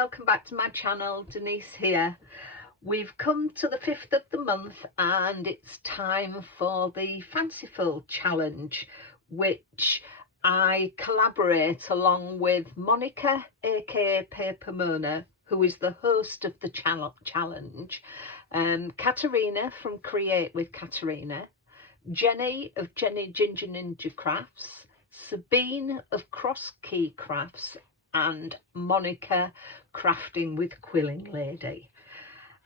welcome back to my channel. Denise here. We've come to the 5th of the month and it's time for the Fanciful challenge, which I collaborate along with Monika aka Paper Mona, who is the host of the challenge, Katerina from Create with Katerina, Jenny of Jenny Ginger Ninja Crafts, Sabine of Cross Key Crafts, and Monika crafting with Quilling Lady.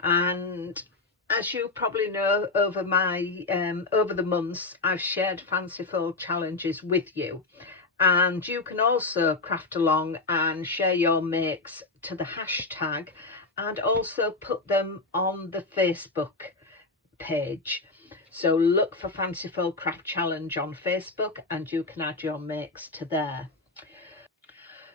And as you probably know, over the months I've shared Fanciful challenges with you, and you can also craft along and share your makes to the hashtag and also put them on the Facebook page. So look for Fanciful Craft Challenge on Facebook and you can add your makes to there.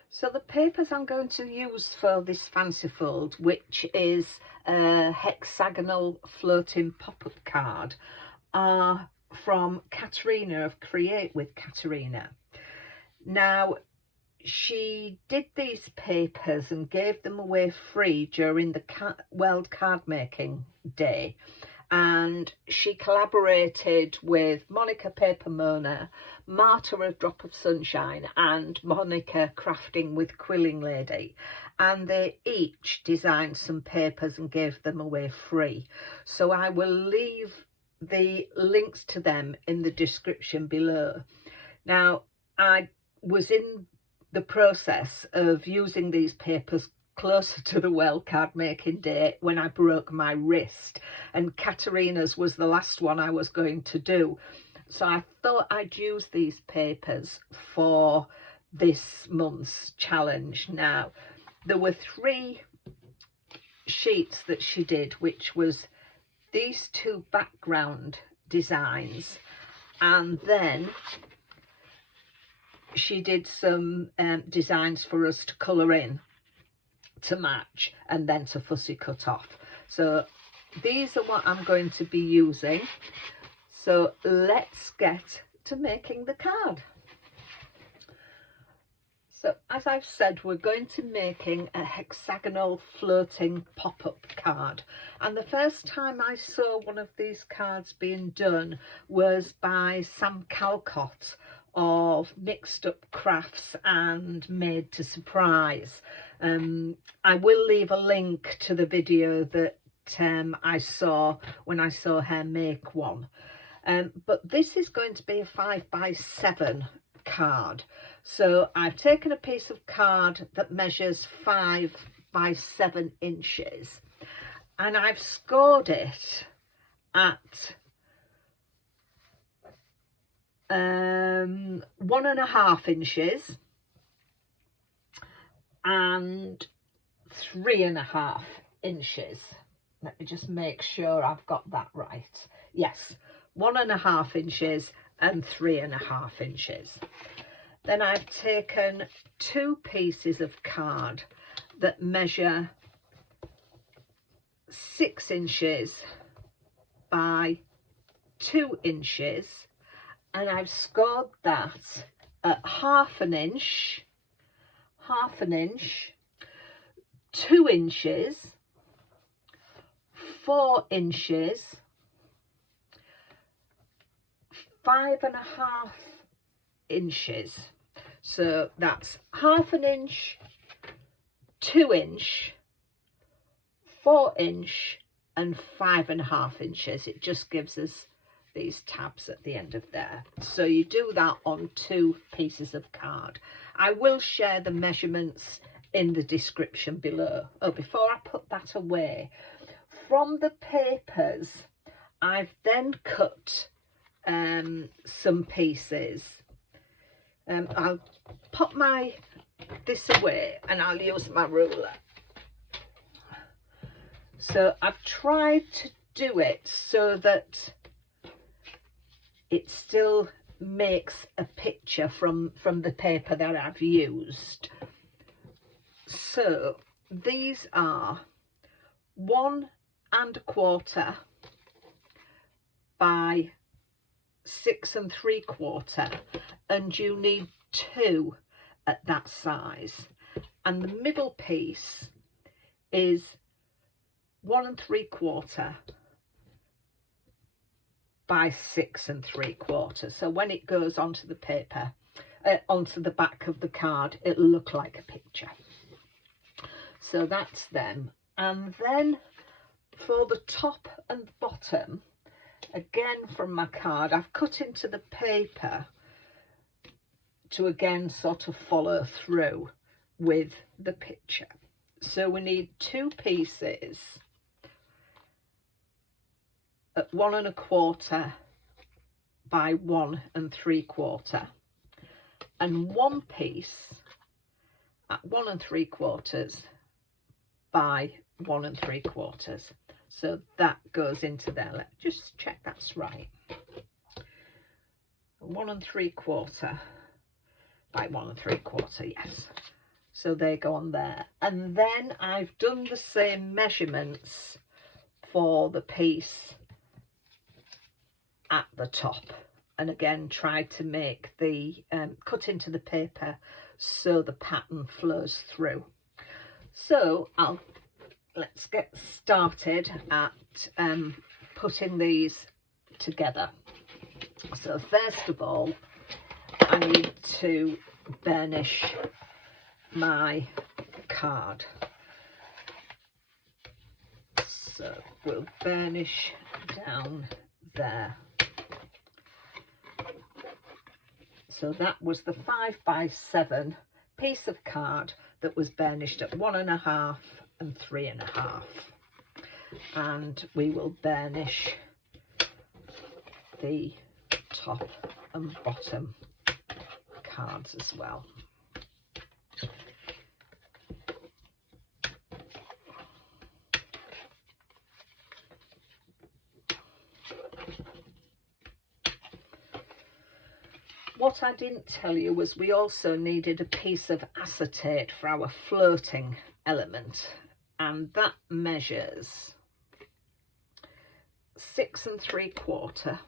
So the papers I'm going to use for this Fanciful, which is a hexagonal floating pop-up card, are from Katerina of Create with Katerina. Now, she did these papers and gave them away free during the World Card Making Day. And she collaborated with Monika Paper Mona, Marta of Drop of Sunshine, and Monika crafting with Quilling Lady, and they each designed some papers and gave them away free. So I will leave the links to them in the description below. Now, I was in the process of using these papers closer to the World Card Making Day when I broke my wrist, and Katerina's was the last one I was going to do. So I thought I'd use these papers for this month's challenge. Now, there were 3 sheets that she did, which was these 2 background designs, and then she did some designs for us to colour in to match and then to fussy cut off. So these are what I'm going to be using. So let's get to making the card. So as I've said, we're going to making a hexagonal floating pop-up card, and the first time I saw one of these cards being done was by Sam Calcott of Mixed Up Crafts and Made to Surprise. I will leave a link to the video that I saw when I saw her make one. But this is going to be a 5x7 card. So I've taken a piece of card that measures 5 by 7 inches, and I've scored it at 1.5 inches and 3.5 inches. Let me just make sure I've got that right. Yes, 1.5 inches and 3.5 inches. Then I've taken 2 pieces of card that measure 6 inches by 2 inches, and I've scored that at half an inch, 2 inches, 4 inches, 5.5 inches. So that's half an inch, 2 inch, 4 inch and 5.5 inches. It just gives us these tabs at the end of there. So you do that on 2 pieces of card. I will share the measurements in the description below. Oh, before I put that away, from the papers I've then cut some pieces. I'll pop this away and I'll use my ruler. So I've tried to do it so that it still makes a picture from the paper that I've used. So these are 1.25 by 6 3/4, and you need 2 at that size, and the middle piece is 1 3/4 by 6 3/4. So when it goes onto the paper, onto the back of the card, it'll look like a picture. So that's them. And then for the top and bottom, again from my card, I've cut into the paper to again sort of follow through with the picture. So we need 2 pieces at 1 1/4 by 1 3/4 and 1 piece at 1 3/4 by 1 3/4. So that goes into there. Let's just check that's right. 1 3/4 by 1 3/4, yes. So they go on there. And then I've done the same measurements for the piece at the top, and again tried to make the cut into the paper so the pattern flows through. So let's get started at putting these together. So first of all, I need to burnish my card. So we'll burnish down there. So that was the 5 by 7 piece of card that was burnished at 1 1/2 and 3 1/2. And we will burnish the top and bottom cards as well. What I didn't tell you was we also needed a piece of acetate for our floating element, and that measures 6 3/4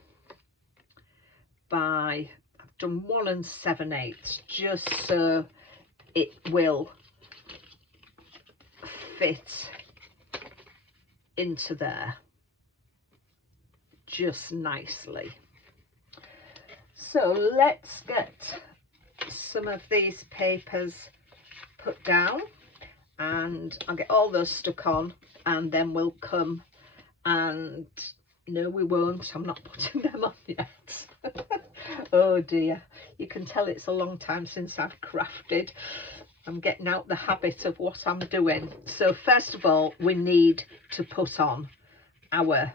by, I've done 1 7/8, just so it will fit into there just nicely. So let's get some of these papers put down, and I'll get all those stuck on, and then we'll come and no, we won't, I'm not putting them on yet. Oh dear, you can tell it's a long time since I've crafted. I'm getting out the habit of what I'm doing. So first of all, we need to put on our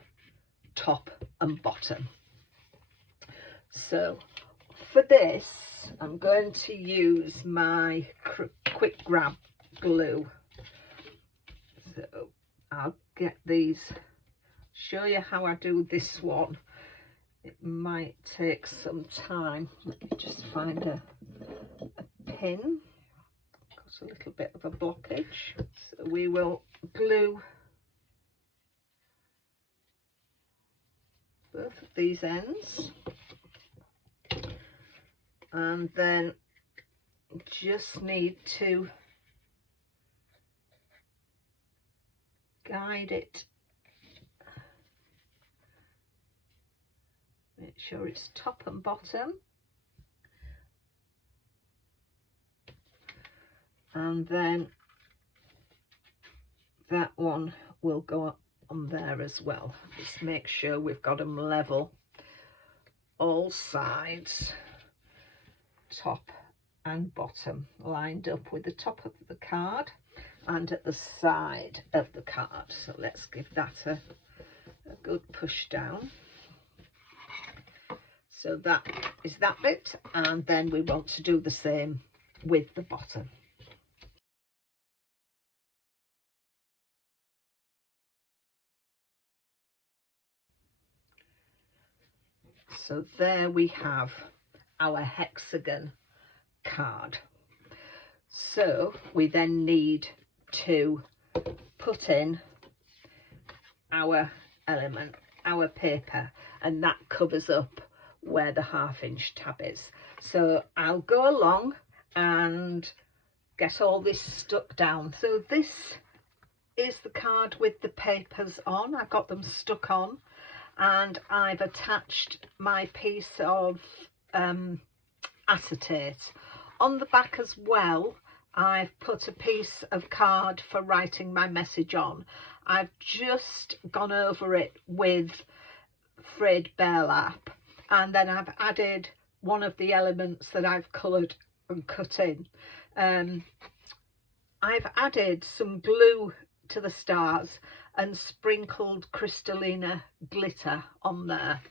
top and bottom. So for this, I'm going to use my quick grab glue. So I'll get these, show you how I do this one. It might take some time. Let me just find a pin. Got a little bit of a blockage. So we will glue both of these ends, and then just need to guide it, make sure it's top and bottom, and then that one will go up on there as well. Just make sure we've got them level, all sides, top and bottom, lined up with the top of the card and at the side of the card. So let's give that a good push down. So that is that bit, and then we want to do the same with the bottom. So there we have our hexagon card. So we then need to put in our element, our paper, and that covers up where the 1/2 inch tab is. So I'll go along and get all this stuck down. So this is the card with the papers on. I've got them stuck on, and I've attached my piece of acetate. On the back as well, I've put a piece of card for writing my message on. I've just gone over it with frayed burlap, and then I've added one of the elements that I've coloured and cut in. I've added some glue to the stars and sprinkled Crystallina glitter on there,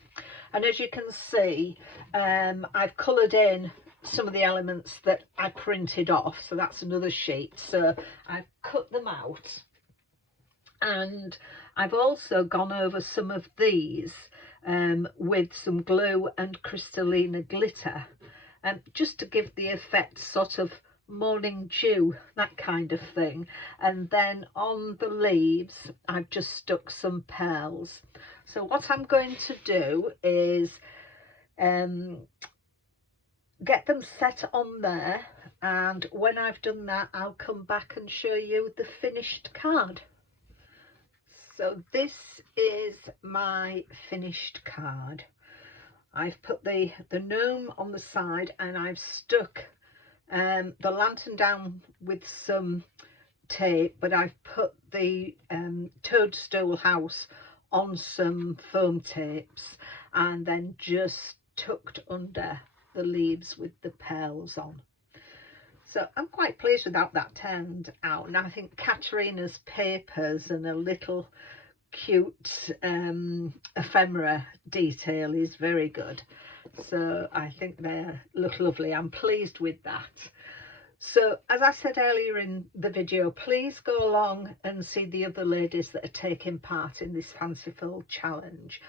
and as you can see, I've coloured in some of the elements that I printed off, so that's another sheet. So I've cut them out, and I've also gone over some of these with some glue and Crystallina glitter, just to give the effect sort of morning dew, that kind of thing. And then on the leaves I've just stuck some pearls. So what I'm going to do is get them set on there, and when I've done that I'll come back and show you the finished card. So this is my finished card. I've put the gnome on the side, and I've stuck the lantern down with some tape, but I've put the toadstool house on some foam tapes, and then just tucked under the leaves with the pearls on. So I'm quite pleased with how that turned out, and I think Katerina's papers and a little cute ephemera detail is very good. So I think they look lovely. I'm pleased with that. So as I said earlier in the video, please go along and see the other ladies that are taking part in this fanciful challenge.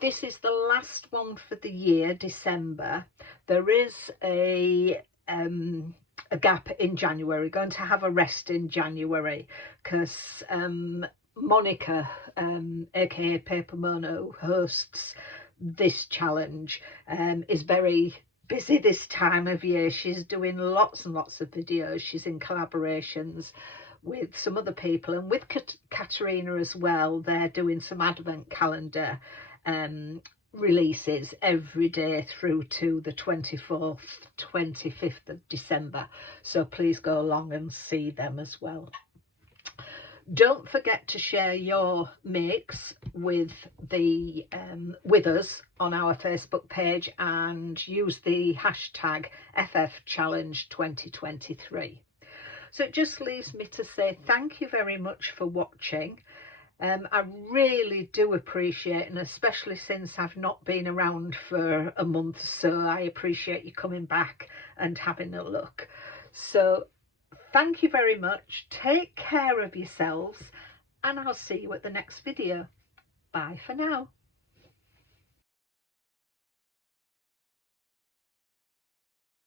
This is the last one for the year, December. There is a gap in January. We're going to have a rest in January because Monika, aka Paper Mono, hosts this challenge, is very busy this time of year. She's doing lots and lots of videos. She's in collaborations with some other people, and with Katerina as well. They're doing some advent calendar releases every day through to the 24th, 25th of December. So please go along and see them as well. Don't forget to share your makes with the with us on our Facebook page, and use the hashtag FFChallenge2023. So it just leaves me to say thank you very much for watching. I really do appreciate, and especially since I've not been around for a month, so I appreciate you coming back and having a look. So thank you very much. Take care of yourselves, and I'll see you at the next video. Bye for now.